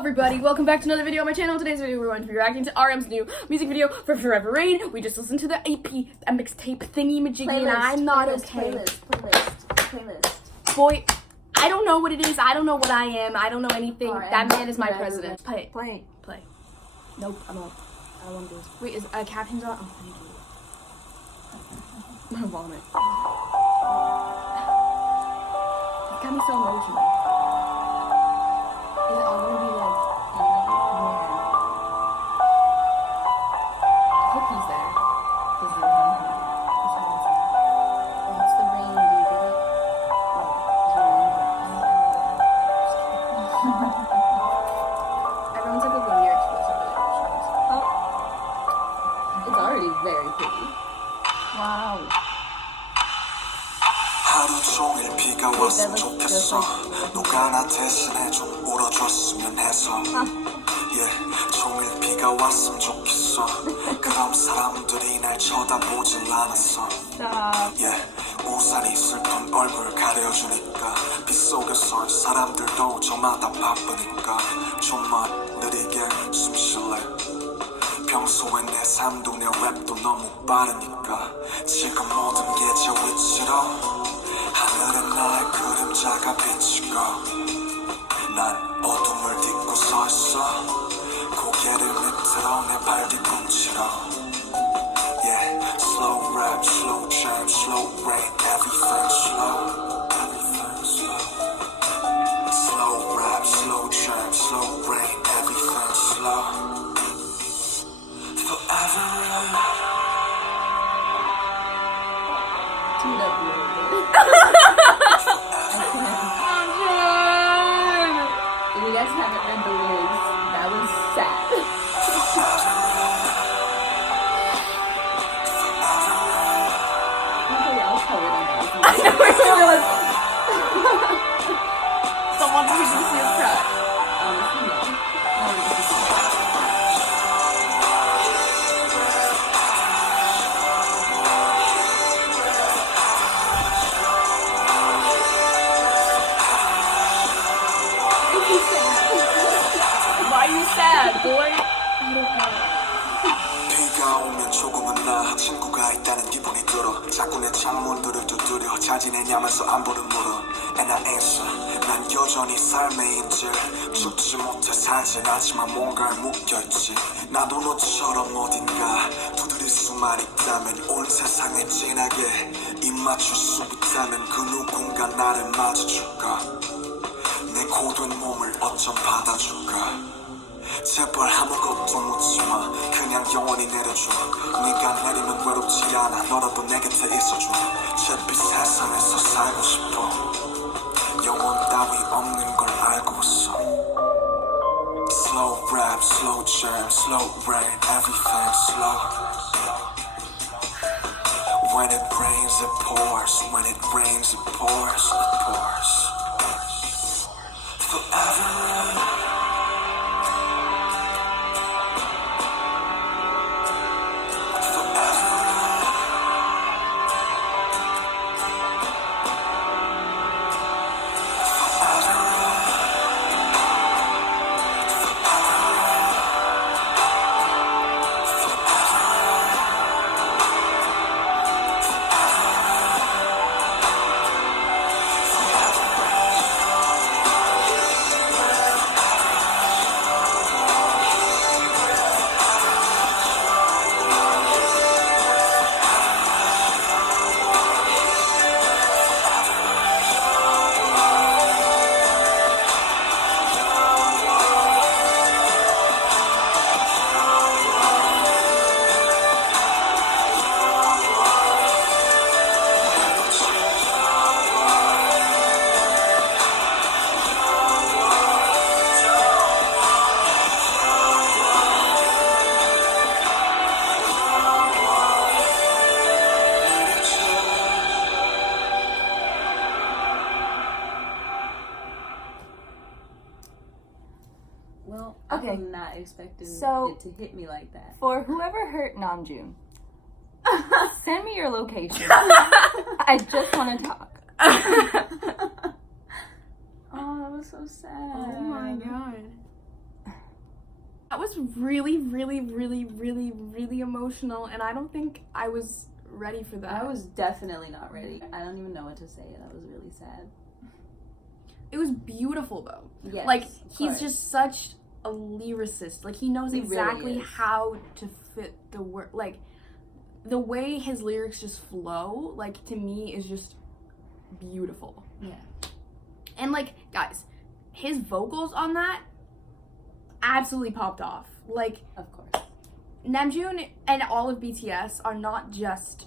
everybody, welcome back to another video on my channel. Today's video we're going to be reacting to RM's new music video for Forever Rain. We just listened to the a mixtape thingy-majiggy and I'm not okay. Playlist. Boy, I don't know what it is, I don't know what I am, I don't know anything. That man is my president. Play. Nope, I don't want to do this. Wait, is captions on? Oh, thank you. I'm gonna vomit. It's got me so emotional. Is it all gonna be like I hope he's there. Is it That's the rain, do you get it? Everyone's like, the lyrics for this are really emotional. Oh. It's already very pretty. Wow. 하루 종일 비가 왔으면 좋겠어. 누가 나 대신해 좀 울어줬으면 해서. 종일 비가 왔으면 좋겠어. 그럼 사람들이 날 쳐다보질 않았어. 우산이 슬픈 얼굴 가려주니까 빗속에서 사람들도 저마다 바쁘니까 좀만 느리게 숨 쉴래. 평소에 내 삶도 내 랩도 너무 빠르니까 지금 모든 게 저 위치로 하늘에 나의 그림자가 비치고 난 어둠을 딛고 서 있어 고개를 밑으로 내 발 뒤꿈치로 Slow rap, slow jam, slow rain, everything slow Slow rap, slow jam, slow rain, everything slow Forever Tune up a little bit. If you guys haven't read the lyrics, that was sad. I'll cover that. I know we're really like someone who can see us cry. Why are you sad, boy? I don't know. 비가 오면 조금은 나 친구가 있다는 기분이 들어 자꾸 내 창문들을 두드려 잘 지내냐면서 안부를 물어 And I answer 난 여전히 삶의 인질 죽지 못해 살진 않지만 뭔가를 묶여있지 나도 너처럼 어딘가 두드릴 수만 있다면 온 세상에 진하게 입 맞출 수 있다면 그 누군가 나를 맞아줄까 내 고된 몸을 어쩜 받아줄까 제발 아무것도 묻지마 그냥 영원히 내려줘 네가 내리면 외롭지 않아 너라도 내 곁에 있어줘 잿빛 세상에서 살고 싶어 영원 따위 없는 걸 알고 있어 Slow rap, slow jam, slow rain, everything slow When it rains it pours, when it rains it pours, it pours Forever Well, Okay. I'm not expecting So, it to hit me like that. For whoever hurt Namjoon, send me your location. I just want to talk. Oh, that was so sad. Oh my god. was really, really, really, really, really emotional, and I don't think I was ready for that. I was definitely not ready. I don't even know what to say. That was really sad. It was beautiful though. Yes, like of he's course. just such a lyricist. Like he knows He exactly really is. how to fit the word. Like the way his lyrics just flow, like to me, is just beautiful. Yeah. And like, guys, his vocals on that absolutely popped off. Like, Of course. Namjoon and all of BTS are not just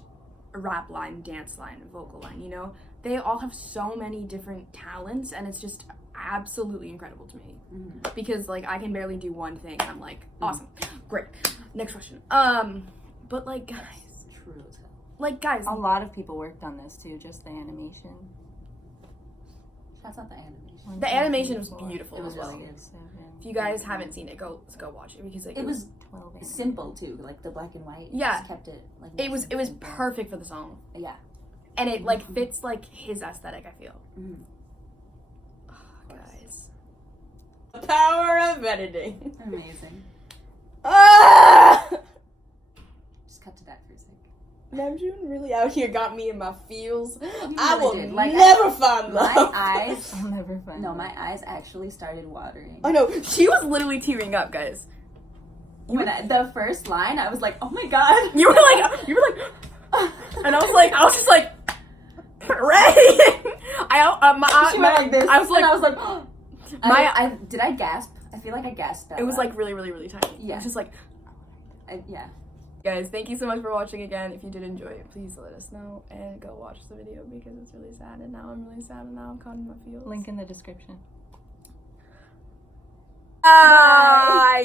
a rap line, dance line, vocal line, you know? They all have so many different talents, and it's just absolutely incredible to me. Mm-hmm. Because, like, I can barely do one thing, and I'm like, awesome, great. Next question. But, like, guys, True as hell. like, guys, A lot of people worked on this too, just the animation. That's not the animation. the animation was beautiful. It was as well. really good. If you guys haven't seen it, go watch it, because like, It was 12 animation. simple too, like the black and white. Yeah. Just kept it like. it was nice and simple. perfect for the song. Yeah. And it like fits like his aesthetic, I feel. Mm-hmm. Guys. The power of editing. Amazing. Ah! Just cut to that for a sec. Namjoon really out here got me in my feels. You I really will did. Like, never find My love. eyes. I'll never find No, love. my eyes actually started watering. I know. She was literally tearing up, guys. When the first line, I was like, "Oh my god!" You were like, and I was just like, Ray. She went like this, I was like, and I was like, "Oh." Did I gasp? I feel like I gasped. Out it was loud. like really, really, really tiny. Yeah. It was just like, Yeah. guys, thank you so much for watching again. If you did enjoy it, please let us know and go watch the video because it's really sad. And now I'm really sad, and now I'm caught in my feels. Link in the description. Bye.